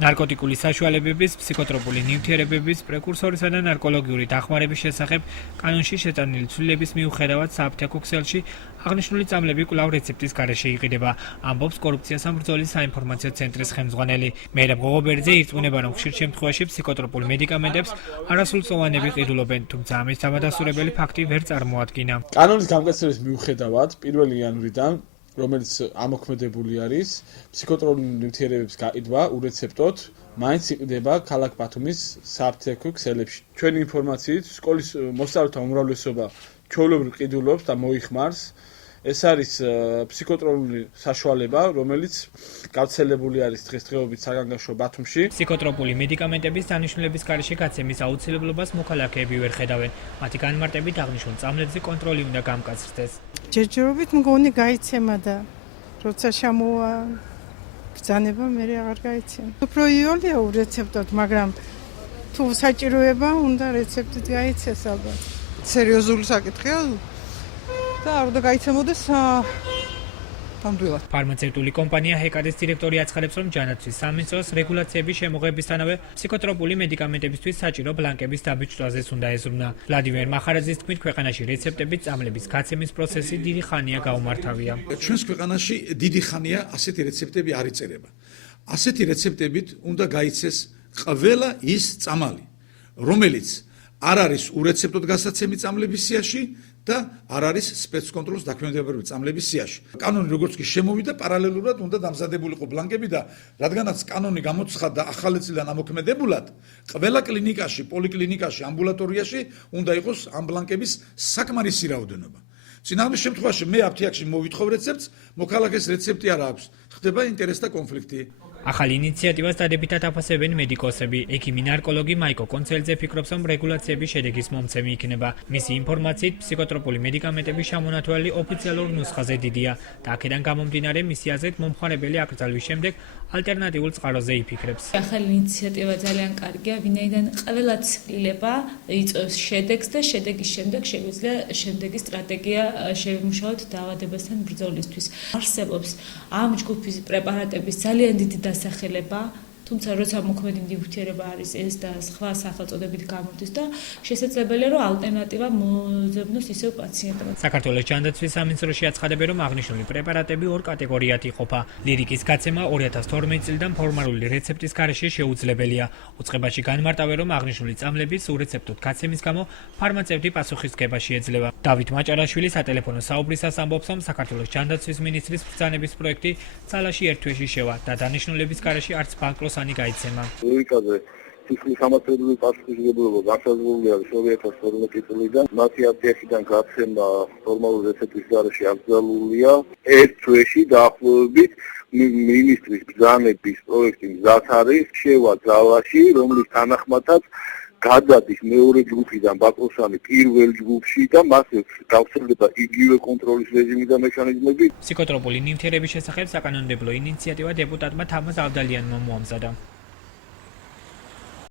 ნარკოტიკული საშუალებების, ფსიქოტროპული ნივთიერებების, პრეკურსორისა და ნარკოლოგიური დახმარების შესახებ კანონში შეტანილი ცვლილების მიუხედავად სააფთიაქო ქსელში აღნიშნული წამლები კვლავ რეცეპტის გარეშე იყიდება, ამბობს კორუფციასთან ბრძოლის საინფორმაციო ცენტრის ხელმძღვანელი. მერაბ ღოღობერძე ირწმუნება, რომ ხშირ შემთხვევაში ფსიქოტროპულ მედიკამენტებს არასრულწლოვანები ყიდულობენ, თუმცა ამის დამადასტურებელი ფაქტი ვერ წარმოადგინა. კანონის გამკაცრების მიუხედავად 1 იანვრიდან რომელიც ამოქმედებული არის, ფსიქოტროპული ნივთიერებების გაყიდვა ურეცეპტოდ მაინც იყიდება ქალაქ ბათუმის სააფთიაქო ქსელებში. ჩვენი ინფორმაციით, სკოლის მოსწავლეთა უმრავლესობა ჩვეულებრივ ყიდულობს და მოიხმარს. ეს არის ფსიქოტროპული საშუალება, რომელიც გავრცელებული არის დღესდღეობით საგანგაშო ბათუმში. ფსიქოტროპული მედიკამენტების დანიშნულების გარეშე გაცემის აუცილებლობას მოქალაქეები ვერ ხედავენ. მათი განმარტებით აღნიშნულ წამლებზე კონტროლი უნდა გამკაცრდეს. ჯერჯერობით მგონი გაიცემა და როცა შემოვა ბრძანება მე აღარ გაიცემა. უფრო იოლია ურეცეპტოდ, მაგრამ თუ საჭიროება უნდა რეცეპტით გაიცეს ალბათ. სერიოზული საკითხია და არ უნდა გაიცემოდეს ნამდვილად. ფარმაცევტული კომპანია ჰეკარის დირექტორი აცხადებს, რომ ჯანაცვის სამინისტროს რეგულაციების შემოღებისთანავე ფსიქოტროპული მედიკამენტებისთვის საჭირო ბლანკების დაბეჭდვაზეც უნდა ეზრუნა. ვლადიმერ მახარაძის თქმით, ქვეყანაში რეცეპტებით წამლების გაცემის პროცესი დიდი ხანია გაუმართავია. ჩვენს ქვეყანაში დიდი ხანია ასეთი რეცეპტები არ იწერება. ასეთი რეცეპტებით უნდა გაიცეს ყველა ის წამალი, რომელიც არ არის ურეცეპტოდ გასაცემი წამლების სიაში და არ არის სპეცკონტროლის დაქვემდებარებული წამლების სიაში. კანონი როგორც კი შემოვიდა, პარალელურად უნდა დამზადებულიყო ბლანკები და რადგანაც კანონი გამოცხადდა ახალი წლიდან ამოქმედებულად, ყველა კლინიკაში, პოლიკლინიკაში, ამბულატორიაში უნდა იყოს ამ ბლანკების საკმარისი რაოდენობა. წინააღმდეგ შემთხვევაში მე აფთიაქში მოვითხოვ რეცეპტს, მოქალაქეს რეცეპტი არ აქვს. ხდება ინტერესთა კონფლიქტი. ახალ ინიციატივას დადებითად აფასებენ მედიკოსები. ექიმი ნარკოლოგი მაიკო კონცელძე ფიქრობს, რომ რეგულაციების შედეგის მომცემი იქნება. მისი ინფორმაციით, ფსიქოტროპული მედიკამენტების შემონათვალი ოფიციალურ ნუსხაზე დიდია და აქედან გამომდინარე მისი აზრით მომხმარებელი აკრძალვის შემდეგ ალტერნატიულ წყაროზე იფიქრებს. ახალი ინიციატივა ძალიან კარგია, ვინაიდან ყველა ცვლილება იწვევს შედეგს და შედეგის შემდეგ შეგვიძლია შემდეგი სტრატეგია შევიმუშაოთ დაავადებასთან ბრძოლისთვის. არსებობს ამ ჯგუფის პრეპარატების ძალიან დიდი დასახელება, თუმცა როცა მოქმედი ნივთიერება არის ეს და სხვა სახელწოდებით გამოდის და შესაძლებელია რომ ალტერნატივა მოძებნოს ისევ პაციენტებმა. საქართველოს ჯანდაცვის სამინისტროში აცხადებენ, რომ აღნიშნული პრეპარატები ორ კატეგორიად იყოფა. ლირიკის გაცემა 2012 წლიდან ფორმალური რეცეპტის გარეშე შეუძლებელია. უწყებაში განმარტავენ, რომ აღნიშნული წამლების ურეცეპტოდ გაცემის გამო ფარმაცევტი პასუხისმგებაში ეძლევა. დავით მაჭარაშვილი სატელეფონო საუბრისას ამბობს, რომ საქართველოს ჯანდაცვის მინისტრის ბრძანების პროექტი ძალაში ერთ თვეში შევა და დანიშნულების გარეშე არც ბანკროტს გაიცემა. ლირიკაზე თითქმის სამართლებრივი პასუხისმგებლობა განსაზღვრულია 2012 წლიდან. მათი აფთიაქიდან გაცემა ფორმალური რეცეპტის გარეშე აკრძალულია ერთ თვეში დაახლოებით. მინისტრის ბრძანების პროექტი მზად არის, შევა ძალაში, რომლის თანახმადაც გადადის მეორე ჯგუფიდან ბაკროსანი პირველ ჯგუფში და მასზე გავრცელდება იგივე კონტროლის რეჟიმი და მექანიზმები. ფსიქოტროპული ნივთიერების შესახებ საკანონმდებლო ინიციატივა დეპუტატმა თამაზ ავდალიანმა მოამზადა.